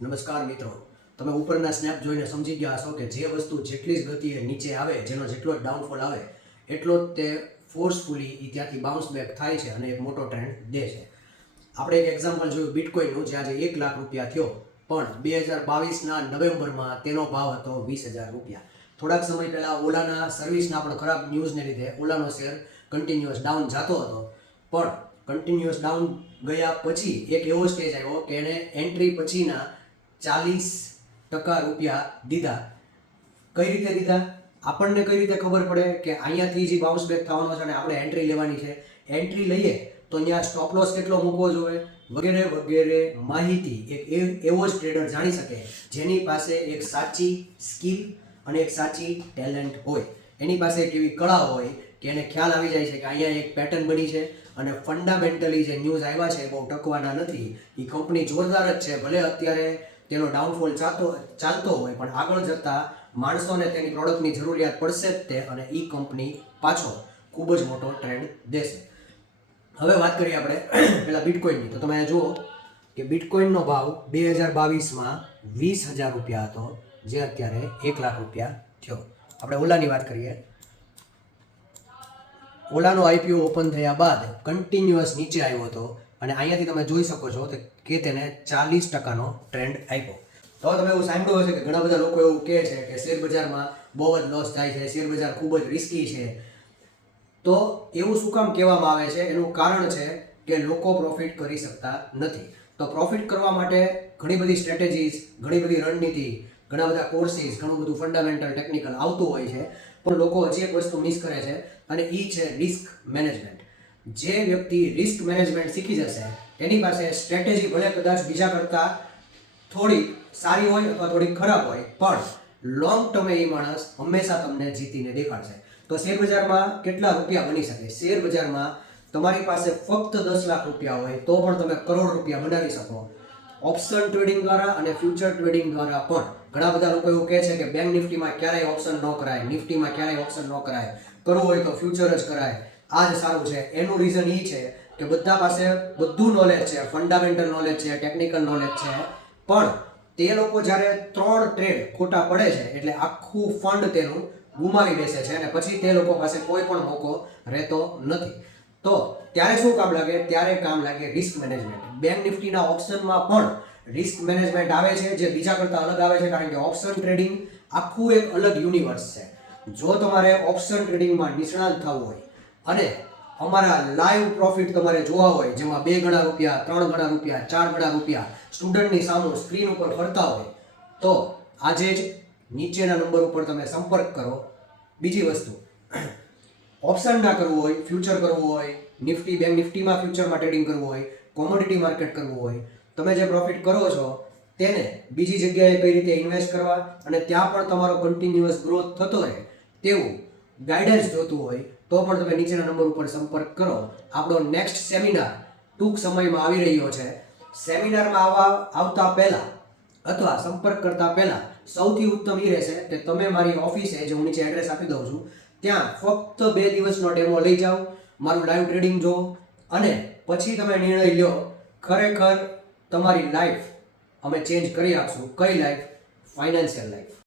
નમસ્કાર મિત્રો, તમે ઉપરના સ્નેપ જોઈને સમજી ગયા હશો કે જે વસ્તુ જેટલી જ ગતિએ નીચે આવે, જેનો જેટલો જ ડાઉનફોલ આવે એટલો જ તે ફોર્સફુલી ત્યાંથી બાઉન્સ બેક થાય છે અને એક મોટો ટ્રેન્ડ દે છે. આપણે એક એક્ઝામ્પલ જોયું બિટકોઇનનું, જે આજે 1 લાખ રૂપિયા થયો, પણ 2022ના નવેમ્બરમાં તેનો ભાવ હતો 20,000 રૂપિયા. થોડાક સમય પહેલાં ઓલાના સર્વિસના પણ ખરાબ ન્યૂઝને લીધે ઓલાનો શેર કન્ટિન્યુઅસ ડાઉન જતો હતો, પણ કન્ટિન્યુઅસ ડાઉન ગયા પછી એક એવો સ્ટેજ આવ્યો કે એણે એન્ટ્રી પછીના 40% રૂપિયા દીધા. કઈ રીતે દીધા? આપણને કઈ રીતે ખબર પડે કે અહીંયાથી જે બાઉન્સ બેક થવાનો છે અને આપણે એન્ટ્રી લેવાની છે? એન્ટ્રી લઈએ તો અહીંયા સ્ટોપ લોસ કેટલો મૂકવો જોઈએ વગેરે વગેરે માહિતી એક એવો જ ટ્રેડર જાણી શકે જેની પાસે એક સાચી સ્કિલ અને એક સાચી ટેલેન્ટ હોય. એની પાસે એક એવી કળા હોય કે એને ખ્યાલ આવી જાય છે કે અહીંયા એક પેટર્ન બની છે અને ફંડામેન્ટલી જે ન્યૂઝ આવ્યા છે બહુ ટકવાના નથી. એ કંપની જોરદાર જ છે, ભલે અત્યારે તેનો ડાઉનફોલ ચાલતો હોય, પણ આગળ જતાં માણસોને તેની પ્રોડક્ટની જરૂરિયાત પડશે જ તે, અને એ કંપની પાછો ખૂબ જ મોટો ટ્રેન્ડ દેશે. હવે વાત કરીએ આપણે પહેલાં બિટકોઇનની. તો તમે જુઓ કે બિટકોઇનનો ભાવ 2022માં 20,000 રૂપિયા હતો, જે અત્યારે 1 લાખ રૂપિયા થયો. આપણે ઓલાની વાત કરીએ. ઓલાનો આઈપીઓ ઓપન થયા બાદ કન્ટિન્યુઅસ નીચે આવ્યો હતો અને અહીંયાથી તમે જોઈ શકો છો કે તેને 40%નો ટ્રેન્ડ આપ્યો. તો તમે એવું સાંભળ્યું હશે કે ઘણા બધા લોકો એવું કહે છે કે શેર બજારમાં બહુ જ લોસ થાય છે, શેર બજાર ખૂબ જ રિસ્કી છે. તો એવું શું કામ કહેવામાં આવે છે? એનું કારણ છે કે લોકો પ્રોફિટ કરી શકતા નથી. તો પ્રોફિટ કરવા માટે ઘણી બધી સ્ટ્રેટેજીસ, ઘણી બધી રણનીતિ, ઘણા બધા કોર્સિસ, ઘણું બધું ફંડામેન્ટલ ટેકનિકલ આવતું હોય છે, પણ લોકો હજી એક વસ્તુ મિસ કરે છે અને એ છે રિસ્ક મેનેજમેન્ટ. જે વ્યક્તિ રિસ્ક મેનેજમેન્ટ શીખી જશે એની પાસે સ્ટ્રેટેજી ભલે કદાચ બીજા કરતાં થોડી સારી હોય અથવા થોડી ખરાબ હોય, પણ લોંગ ટર્મે એ માણસ હંમેશા તમને જીતીને દેખાડશે. તો શેર બજારમાં કેટલા રૂપિયા બની શકે? શેર બજારમાં તમારી પાસે ફક્ત 10 લાખ રૂપિયા હોય તો પણ તમે કરોડ રૂપિયા બનાવી શકો. ઓપ્શન ટ્રેડિંગ દ્વારા અને ફ્યુચર ટ્રેડિંગ દ્વારા પણ. ઘણા બધા લોકો એવું કહે છે કે બેંક નિફ્ટીમાં ક્યારેય ઓપ્શન ન કરાય, નિફ્ટીમાં ક્યારેય ઓપ્શન ન કરાય, કરવું હોય તો ફ્યુચર જ કરાય, આ જ સારું છે. એનું રીઝન એ છે કે બધા પાસે બધું નોલેજ છે, ફંડામેન્ટલ નોલેજ છે, ટેકનિકલ નોલેજ છે, પણ તે લોકો જ્યારે 3 ટ્રેડ ખોટા પડે છે એટલે આખું ફંડ તેનું ગુમાવી બેસે છે અને પછી તે લોકો પાસે કોઈ પણ મોકો રહેતો નથી. તો ત્યારે શું કામ લાગે? ત્યારે કામ લાગે રિસ્ક મેનેજમેન્ટ. બેંક નિફ્ટીના ઓપ્શનમાં પણ રિસ્ક મેનેજમેન્ટ આવે છે, જે બીજા કરતાં અલગ આવે છે, કારણ કે ઓપ્શન ટ્રેડિંગ આખું એક અલગ યુનિવર્સ છે. જો તમારે ઓપ્શન ટ્રેડિંગમાં નિષ્ણાત થવું હોય અને અમારા લાઈવ પ્રોફિટ તમારે જોવા હોય, જેમાં 2 ગણા રૂપિયા, 3 ગણા રૂપિયા, 4 ગણા રૂપિયા સ્ટુડન્ટની સામે સ્ક્રીન ઉપર ફરતા હોય, તો આજે જ નીચેના નંબર ઉપર તમે સંપર્ક કરો. બીજી વસ્તુ, ઓપ્શન ના કરવું હોય, ફ્યુચર કરવું હોય, નિફ્ટી બેંક નિફ્ટીમાં ફ્યુચરમાં ટ્રેડિંગ કરવું હોય, કોમોડિટી માર્કેટ કરવું હોય, તમે જે પ્રોફિટ કરો છો તેને બીજી જગ્યાએ કઈ રીતે ઇન્વેસ્ટ કરવા અને ત્યાં પણ તમારો કન્ટિન્યુઅસ ગ્રોથ થતો રહે તેવું ગાઈડન્સ જોતું હોય, તો પણ તમે નીચેના નંબર ઉપર સંપર્ક કરો. આપણો નેક્સ્ટ સેમિનાર ટૂંક સમયમાં આવી રહ્યો છે. સેમિનારમાં આવતા પહેલા અથવા સંપર્ક કરતા પહેલા સૌથી ઉત્તમ એ રહેશે કે તમે મારી ઓફિસે, જે હું નીચે એડ્રેસ આપી દઉં છું, ત્યાં ફક્ત 2 દિવસનો ડેમો લઈ જાઓ, મારું લાઈવ ટ્રેડિંગ જુઓ અને પછી તમે નિર્ણય લો. ખરેખર તમારી લાઈફ અમે ચેન્જ કરી આપશું. કઈ લાઈફ? Financial life.